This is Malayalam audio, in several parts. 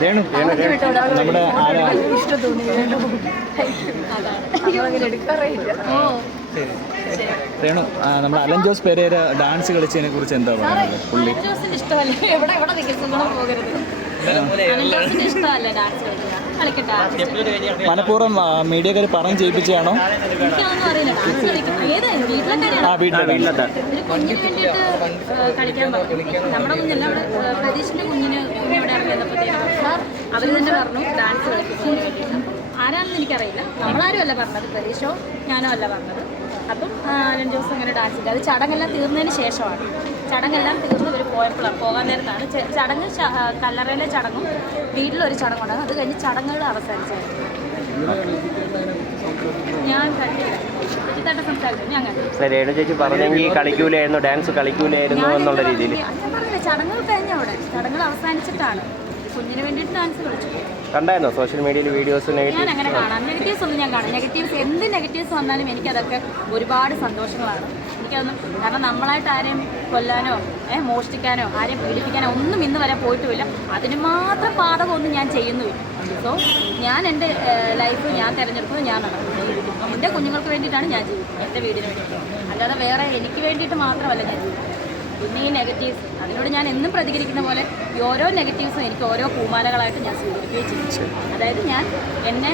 രേണു നമ്മുടെ രേണു നമ്മുടെ അലൻ ജോസ് പെരേര ഡാൻസ് കളിച്ചതിനെ കുറിച്ച് എന്താ പറയുന്നത്? പുള്ളി? മനഃപൂർവം മീഡിയക്കാർ പറഞ്ഞ് ചെയ്യിപ്പിച്ചാണോ എനിക്കൊന്നും അറിയില്ല ഡാൻസ് കളിക്കും ഏത് വീട്ടിലെ ആ കാര്യമാണ് വീട്ടിലെ വീട്ടിലത്തെ ഒരു കുഞ്ഞിന് വേണ്ടിയിട്ട് ഏഹ്, കളിക്കാൻ പറഞ്ഞു. നമ്മുടെ കുഞ്ഞല്ല അവിടെ കുഞ്ഞിന് ഇവിടെ സാർ അവർ തന്നെ പറഞ്ഞു ഡാൻസ് ആരാണെന്ന് എനിക്കറിയില്ല. നമ്മളാരും അല്ല പറഞ്ഞത്. പ്രതീക്ഷോ ഞാനോ അല്ല പറഞ്ഞത്. അപ്പം ആ, ദിവസം അങ്ങനെ ഡാൻസ് ചെയ്തു. അത് ചടങ്ങെല്ലാം തീർന്നതിന് ശേഷമാണ്. ചടങ്ങെല്ലാം തീർന്ന് ഇവർ പോയപ്പോഴാണ് പോകാൻ നേരത്താണ്. ചെ- ചടങ്ങ് ശ- ആ, കല്ലറയിലെ ചടങ്ങും വീട്ടിലൊരു ചടങ്ങുണ്ടാകും അത് കഴിഞ്ഞ് ചടങ്ങുകൾ അവസാനിച്ചായിരുന്നു. ഞാൻ രേണു ചേച്ചി പറഞ്ഞെങ്കിൽ കളിക്കൂലായിരുന്നു ഡാൻസ് കളിക്കൂലായിരുന്നു എന്നുള്ള രീതിയിൽ. ചടങ്ങുകൾ കഴിഞ്ഞ അവിടെ? ചടങ്ങുകൾ അവസാനിച്ചിട്ടാണ്. കുഞ്ഞിന് വേണ്ടിയിട്ട് ഡാൻസ് കളിച്ചു. കണ്ടായിരുന്നോ? സോഷ്യൽ മീഡിയയിൽ വീഡിയോസ് ഞാൻ അങ്ങനെ കാണാം. നെഗറ്റീവ്സ് ഒന്നും ഞാൻ കാണാം. നെഗറ്റീവ്സ് എന്ത് നെഗറ്റീവ്സ് വന്നാലും എനിക്കതൊക്കെ ഒരുപാട് സന്തോഷങ്ങളാണ്. എനിക്കതൊന്നും കാരണം നമ്മളായിട്ട് ആരെയും കൊല്ലാനോ ഏഹ് മോഷ്ടിക്കാനോ ആരെയും പീഡിപ്പിക്കാനോ ഒന്നും ഇന്ന് വരെ പോയിട്ടുമില്ല. അതിന് മാത്രം പാതകമൊന്നും ഞാൻ ചെയ്യുന്നുമില്ല. സോ ഞാൻ എന്റെ ലൈഫ് ഞാൻ തിരഞ്ഞെടുക്കുന്നത് ഞാൻ നടക്കുന്നത് എന്റെ കുഞ്ഞുങ്ങൾക്ക് വേണ്ടിയിട്ടാണ് ഞാൻ ചെയ്യുന്നത് എന്റെ വീടിന് വേണ്ടിയിട്ട് അല്ലാതെ വേറെ എനിക്ക് വേണ്ടിയിട്ട് മാത്രമല്ല ഞാൻ ജീവിക്കുന്നത്. പിന്നെ ഈ നെഗറ്റീവ്സ് അതിനോട് ഞാൻ എന്നും പ്രതികരിക്കുന്ന പോലെ ഈ ഓരോ നെഗറ്റീവ്സും എനിക്ക് ഓരോ പൂമാലകളായിട്ട് ഞാൻ സ്വീകരിക്കുകയും ചെയ്യും. അതായത് ഞാൻ എന്നെ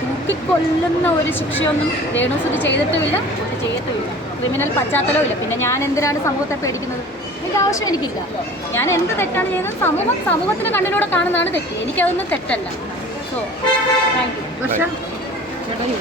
തൂക്കിക്കൊല്ലുന്ന ഒരു ശിക്ഷയൊന്നും രേണുസുതി ചെയ്തിട്ടുമില്ല ഒരു ചെയ്യത്തുമില്ല. ക്രിമിനൽ പശ്ചാത്തലവും പിന്നെ ഞാൻ എന്തിനാണ് സമൂഹത്തെ പേടിക്കുന്നത്? അതിന്റെ ആവശ്യം എനിക്കില്ല. ഞാൻ എന്ത് തെറ്റാണ് ചെയ്യുന്നത് സമൂഹം സമൂഹത്തിന്റെ കണ്ണിലൂടെ കാണുന്നതാണ് തെറ്റ്. എനിക്കതൊന്നും തെറ്റല്ല. So thank you